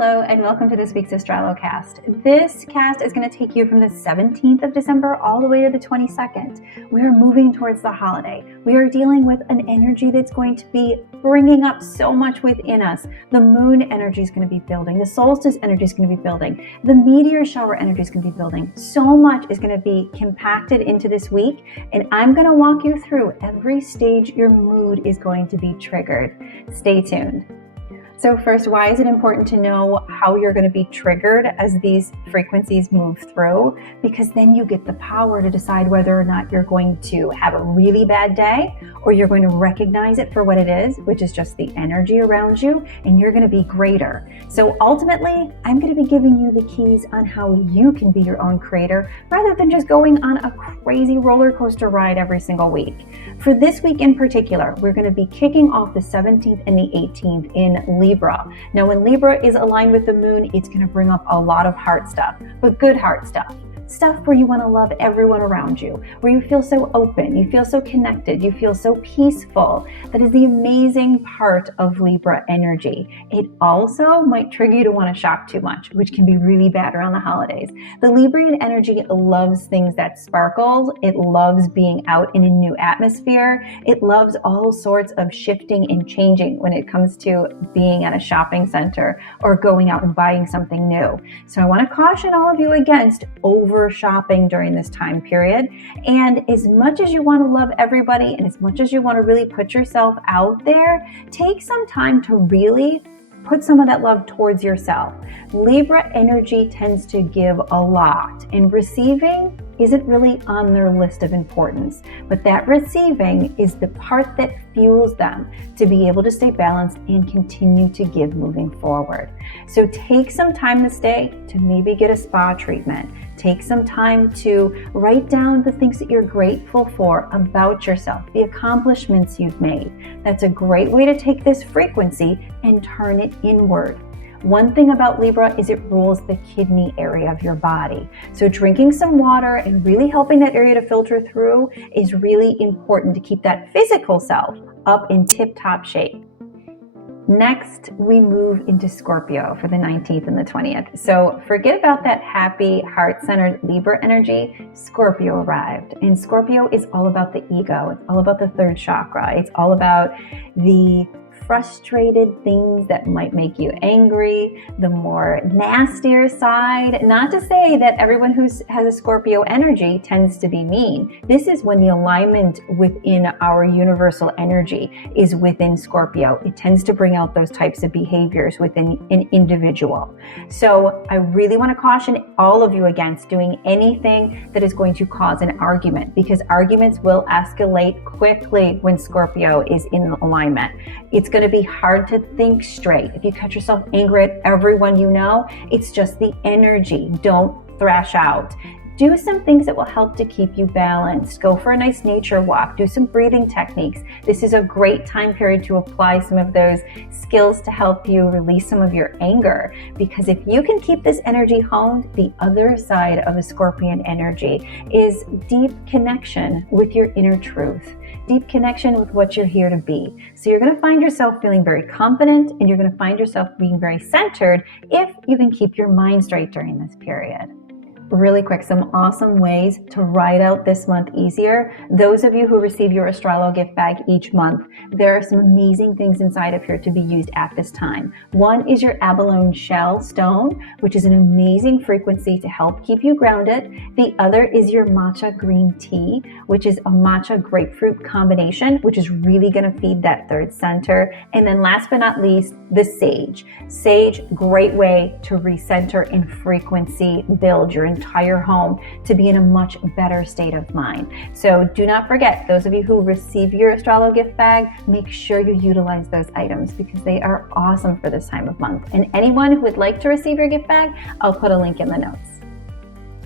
Hello and welcome to this week's AstroloCAST. This cast is going to take you from the 17th of December all the way to the 22nd. We are moving towards the holiday. We are dealing with an energy that's going to be bringing up so much within us. The moon energy is going to be building. The solstice energy is going to be building. The meteor shower energy is going to be building. So much is going to be compacted into this week, and I'm going to walk you through every stage your mood is going to be triggered. Stay tuned. So first, why is it important to know how you're going to be triggered as these frequencies move through? Because then you get the power to decide whether or not you're going to have a really bad day or you're going to recognize it for what it is, which is just the energy around you, and you're going to be greater. So ultimately, I'm going to be giving you the keys on how you can be your own creator rather than just going on a crazy roller coaster ride every single week. For this week in particular, we're going to be kicking off the 17th and the 18th in Libra. Now, when Libra is aligned with the moon, it's going to bring up a lot of heart stuff, but good heart stuff. Stuff where you want to love everyone around you, where you feel so open, you feel so connected, you feel so peaceful. That is the amazing part of Libra energy. It also might trigger you to want to shop too much, which can be really bad around the holidays. The Librian energy loves things that sparkle. It loves being out in a new atmosphere. It loves all sorts of shifting and changing when it comes to being at a shopping center or going out and buying something new. So I want to caution all of you against over shopping during this time period. And as much as you want to love everybody and as much as you want to really put yourself out there, take some time to really put some of that love towards yourself. Libra energy tends to give a lot, and receiving isn't really on their list of importance, but that receiving is the part that fuels them to be able to stay balanced and continue to give moving forward. So take some time this day to maybe get a spa treatment. Take some time to write down the things that you're grateful for about yourself, the accomplishments you've made. That's a great way to take this frequency and turn it inward. One thing about Libra is it rules the kidney area of your body. So drinking some water and really helping that area to filter through is really important to keep that physical self up in tip-top shape. Next, we move into Scorpio for the 19th and the 20th. So forget about that happy, heart-centered Libra energy. Scorpio arrived. And Scorpio is all about the ego. It's all about the third chakra. It's all about the frustrated things that might make you angry, the more nastier side. Not to say that everyone who has a Scorpio energy tends to be mean. This is when the alignment within our universal energy is within Scorpio. It tends to bring out those types of behaviors within an individual. So I really want to caution all of you against doing anything that is going to cause an argument, because arguments will escalate quickly when Scorpio is in alignment. It's going to be hard to think straight. If you catch yourself angry at everyone you know, it's just the energy. Don't thrash out. Do some things that will help to keep you balanced. Go for a nice nature walk. Do some breathing techniques. This is a great time period to apply some of those skills to help you release some of your anger. Because if you can keep this energy honed, the other side of the Scorpion energy is deep connection with your inner truth. Deep connection with what you're here to be. So you're going to find yourself feeling very confident, and you're going to find yourself being very centered if you can keep your mind straight during this period. Really quick, some awesome ways to ride out this month easier. Those of you who receive your Astrolo gift bag each month, there are some amazing things inside of here to be used at this time. One is your abalone shell stone, which is an amazing frequency to help keep you grounded. The other is your matcha green tea, which is a matcha grapefruit combination, which is really going to feed that third center. And then last but not least, the sage. Sage, great way to recenter and frequency build your entire home to be in a much better state of mind. So do not forget, those of you who receive your Astrolo gift bag, make sure you utilize those items because they are awesome for this time of month. And anyone who would like to receive your gift bag, I'll put a link in the notes.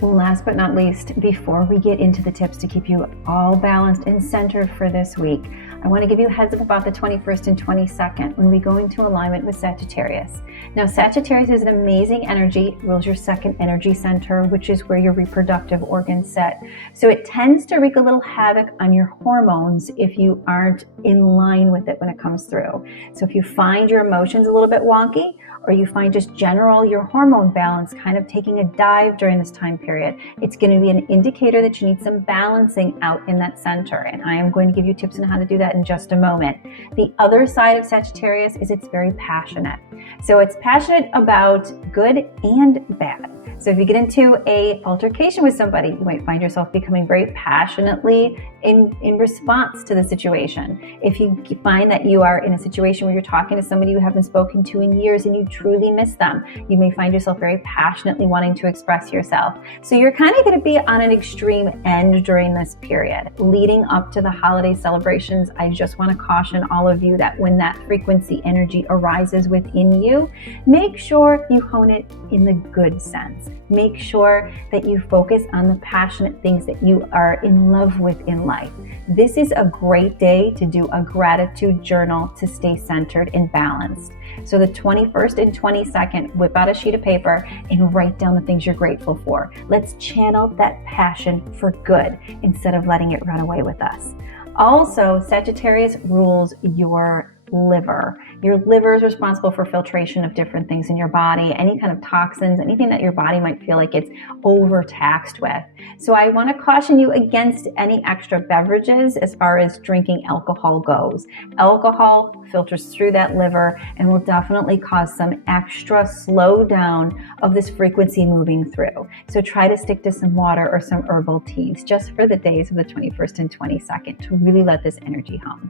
Last but not least, before we get into the tips to keep you all balanced and centered for this week, I want to give you a heads up about the 21st and 22nd when we go into alignment with Sagittarius. Now, Sagittarius is an amazing energy, rules your second energy center, which is where your reproductive organs sit. So it tends to wreak a little havoc on your hormones if you aren't in line with it when it comes through. So if you find your emotions a little bit wonky, or you find just general your hormone balance kind of taking a dive during this time period, it's going to be an indicator that you need some balancing out in that center. And I am going to give you tips on how to do that in just a moment. The other side of Sagittarius is it's very passionate. So it's passionate about good and bad. So if you get into a altercation with somebody, you might find yourself becoming very passionately in response to the situation. If you find that you are in a situation where you're talking to somebody you haven't spoken to in years and you truly miss them, you may find yourself very passionately wanting to express yourself. So you're kind of going to be on an extreme end during this period. Leading up to the holiday celebrations, I just want to caution all of you that when that frequency energy arises within you, make sure you hone it in the good sense. Make sure that you focus on the passionate things that you are in love with in life. This is a great day to do a gratitude journal to stay centered and balanced. So the 21st and 22nd, whip out a sheet of paper and write down the things you're grateful for. Let's channel that passion for good instead of letting it run away with us. Also, Sagittarius rules your liver. Your liver is responsible for filtration of different things in your body, any kind of toxins, anything that your body might feel like it's overtaxed with. So I want to caution you against any extra beverages as far as drinking alcohol goes. Alcohol filters through that liver and will definitely cause some extra slowdown of this frequency moving through. So try to stick to some water or some herbal teas just for the days of the 21st and 22nd to really let this energy hum.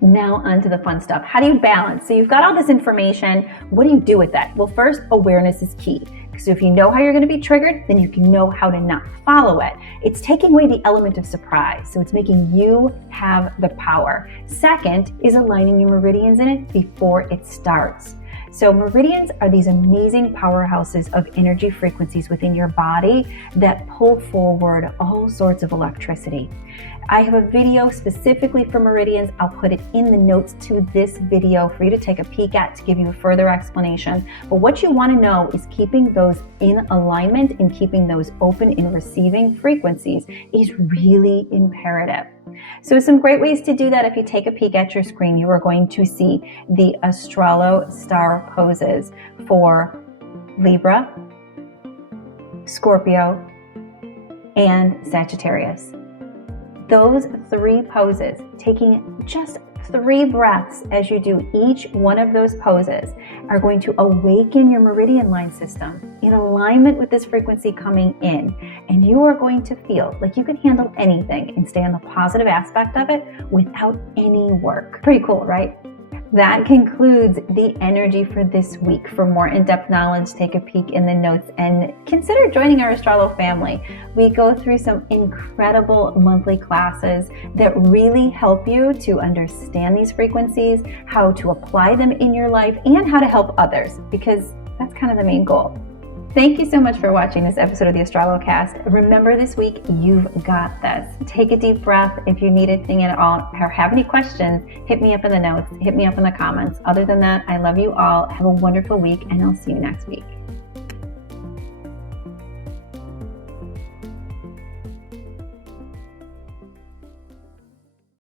Now on to the fun stuff. How do you balance? So you've got all this information. What do you do with that? Well, first, awareness is key. So if you know how you're going to be triggered, then you can know how to not follow it. It's taking away the element of surprise. So it's making you have the power. Second is aligning your meridians in it before it starts. So meridians are these amazing powerhouses of energy frequencies within your body that pull forward all sorts of electricity. I have a video specifically for meridians. I'll put it in the notes to this video for you to take a peek at to give you a further explanation. But what you want to know is keeping those in alignment and keeping those open in receiving frequencies is really imperative. So some great ways to do that. If you take a peek at your screen, you are going to see the Astrolo star poses for Libra, Scorpio, and Sagittarius. Those three poses, taking just 3 breaths as you do each one of those poses, are going to awaken your meridian line system in alignment with this frequency coming in. And you are going to feel like you can handle anything and stay on the positive aspect of it without any work. Pretty cool, right? That concludes the energy for this week. For more in-depth knowledge, take a peek in the notes and consider joining our Astrolo family. We go through some incredible monthly classes that really help you to understand these frequencies, how to apply them in your life, and how to help others, because that's kind of the main goal. Thank you so much for watching this episode of the AstroloCast. Remember, this week, you've got this. Take a deep breath. If you need anything at all or have any questions, hit me up in the notes, hit me up in the comments. Other than that, I love you all. Have a wonderful week, and I'll see you next week.